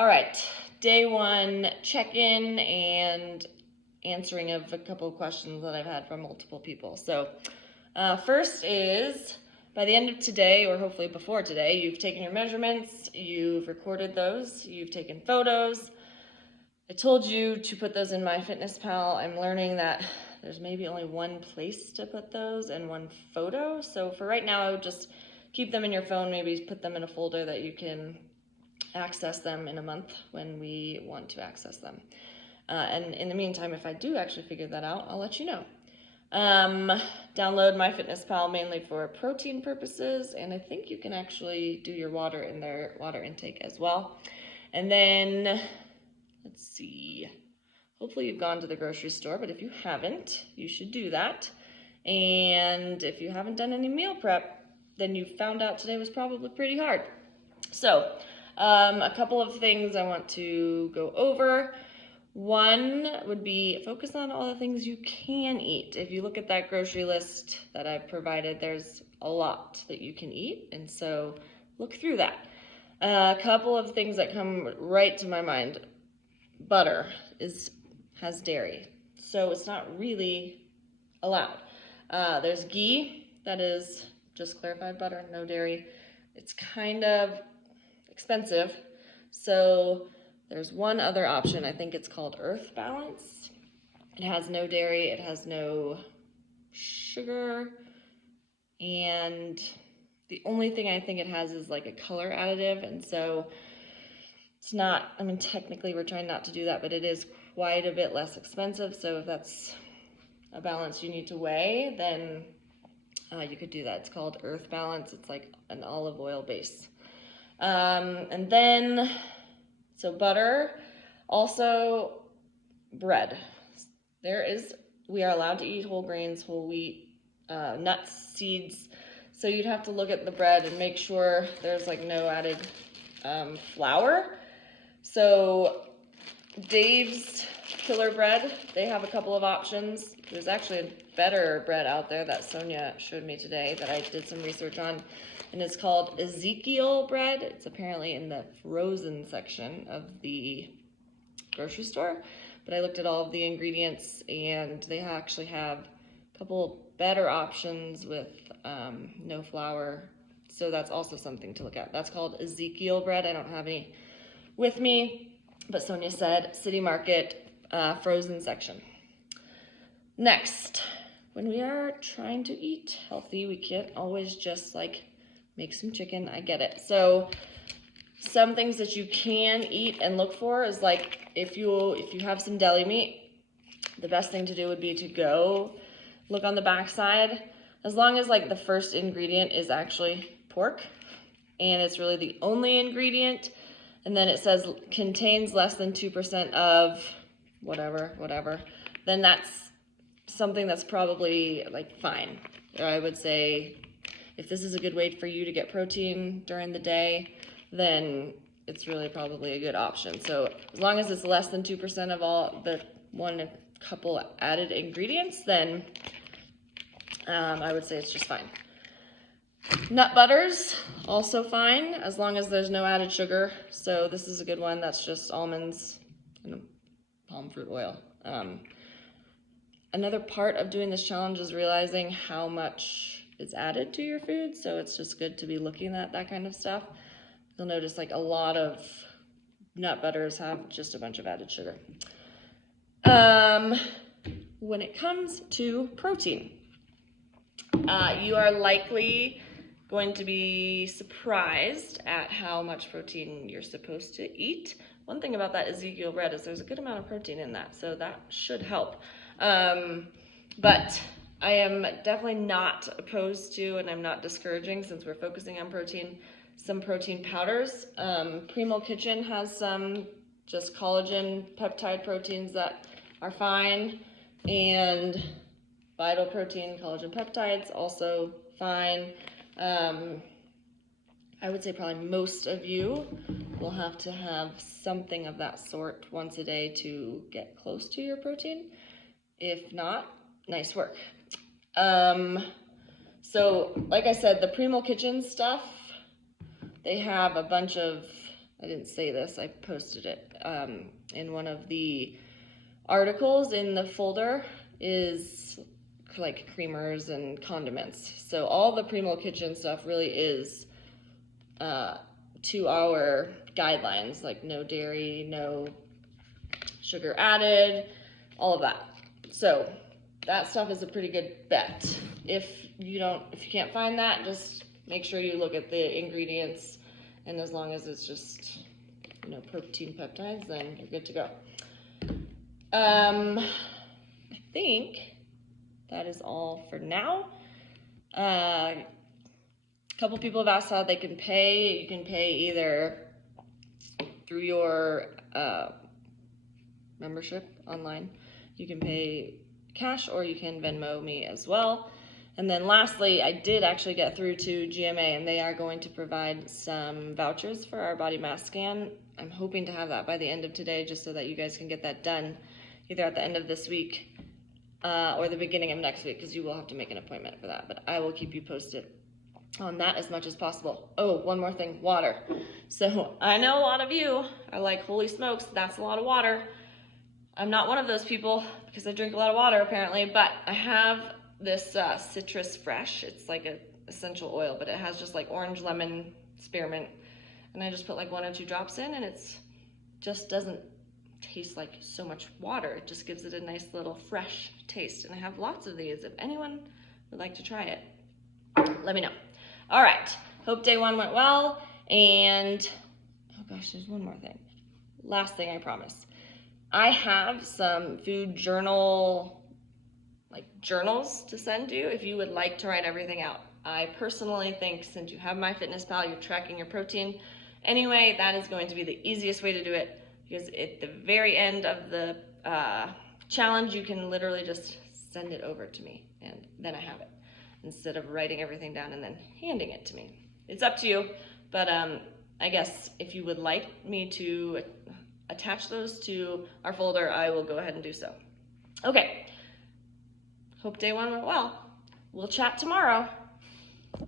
All right, day one check-in and answering of a couple of questions that I've had from multiple people. So first is, by the end of today, or hopefully before today, you've taken your measurements, you've recorded those, you've taken photos. I told you to put those in MyFitnessPal. I'm learning that there's maybe only one place to put those and one photo. So for right now, I would just keep them in your phone, maybe put them in a folder that you can access them in a month when we want to access them. And in the meantime, if I do actually figure that out, I'll let you know. Download MyFitnessPal mainly for protein purposes, and I think you can actually do your water in there, water intake as well. And then, let's see, hopefully you've gone to the grocery store, but if you haven't, you should do that. And if you haven't done any meal prep, then you found out today was probably pretty hard. So, a couple of things I want to go over. One would be focus on all the things you can eat. If you look at that grocery list that I've provided, there's a lot that you can eat, and so look through that. A couple of things that come right to my mind. Butter has dairy, so it's not really allowed. There's ghee, that is just clarified butter, no dairy. It's kind of expensive, so there's one other option. I think it's called Earth Balance. It has no dairy, it has no sugar, and the only thing I think it has is like a color additive, and so it's not, I mean, technically we're trying not to do that, but it is quite a bit less expensive, so if that's a balance you need to weigh, then you could do that. It's called Earth Balance. It's like an olive oil base. And then, so butter, also bread. We are allowed to eat whole grains, whole wheat, nuts, seeds. So you'd have to look at the bread and make sure there's like no added flour. So Dave's Killer Bread, they have a couple of options. There's actually a better bread out there that Sonia showed me today that I did some research on, and it's called Ezekiel bread. It's apparently in the frozen section of the grocery store, but I looked at all of the ingredients, and they actually have a couple better options with no flour, so that's also something to look at. That's called Ezekiel bread. I don't have any with me, but Sonia said City Market frozen section. Next, when we are trying to eat healthy, we can't always just like make some chicken. I get it. So some things that you can eat and look for is like if you have some deli meat, the best thing to do would be to go look on the backside. As long as like the first ingredient is actually pork and it's really the only ingredient, and then it says contains less than 2% of whatever, then that's something that's probably like fine. I would say if this is a good way for you to get protein during the day, then it's really probably a good option. So as long as it's less than 2% of all the one couple added ingredients, then I would say it's just fine. Nut butters, also fine, as long as there's no added sugar. So this is a good one. That's just almonds and palm fruit oil. Another part of doing this challenge is realizing how much is added to your food. So it's just good to be looking at that kind of stuff. You'll notice like a lot of nut butters have just a bunch of added sugar. When it comes to protein, you are likely going to be surprised at how much protein you're supposed to eat. One thing about that Ezekiel bread is there's a good amount of protein in that, so that should help. But I am definitely not opposed to, and I'm not discouraging since we're focusing on protein, some protein powders. Primo Kitchen has some just collagen peptide proteins that are fine, and Vital Protein collagen peptides also fine. I would say probably most of you will have to have something of that sort once a day to get close to your protein. If not, nice work. So like I said, the Primo Kitchen stuff, they have a bunch of I didn't say this, I posted it in one of the articles in the folder, is like creamers and condiments. So all the Primo Kitchen stuff really is to our guidelines, like no dairy, no sugar added, all of that. So that stuff is a pretty good bet. If you can't find that, just make sure you look at the ingredients, and as long as it's just, protein peptides, then you're good to go. I think that is all for now. A couple people have asked how they can pay. You can pay either through your membership online. You can pay cash, or you can Venmo me as well. And then lastly, I did actually get through to GMA, and they are going to provide some vouchers for our body mass scan. I'm hoping to have that by the end of today, just so that you guys can get that done either at the end of this week or the beginning of next week, because you will have to make an appointment for that. But I will keep you posted on that as much as possible. Oh, one more thing, water. So I know a lot of you are like, holy smokes, that's a lot of water. I'm not one of those people, because I drink a lot of water apparently, but I have this Citrus Fresh. It's like an essential oil, but it has just like orange, lemon, spearmint, and I just put like 1 or 2 drops in, and it's just doesn't taste like so much water. It just gives it a nice little fresh taste, and I have lots of these. If anyone would like to try it, let me know. All right, hope day 1 went well, and oh gosh, there's one more thing. Last thing, I promise. I have some food journals to send you if you would like to write everything out. I personally think, since you have MyFitnessPal, you're tracking your protein anyway, that is going to be the easiest way to do it, because at the very end of the challenge, you can literally just send it over to me, and then I have it, instead of writing everything down and then handing it to me. It's up to you, but I guess if you would like me to attach those to our folder, I will go ahead and do so. Okay, hope day 1 went well. We'll chat tomorrow.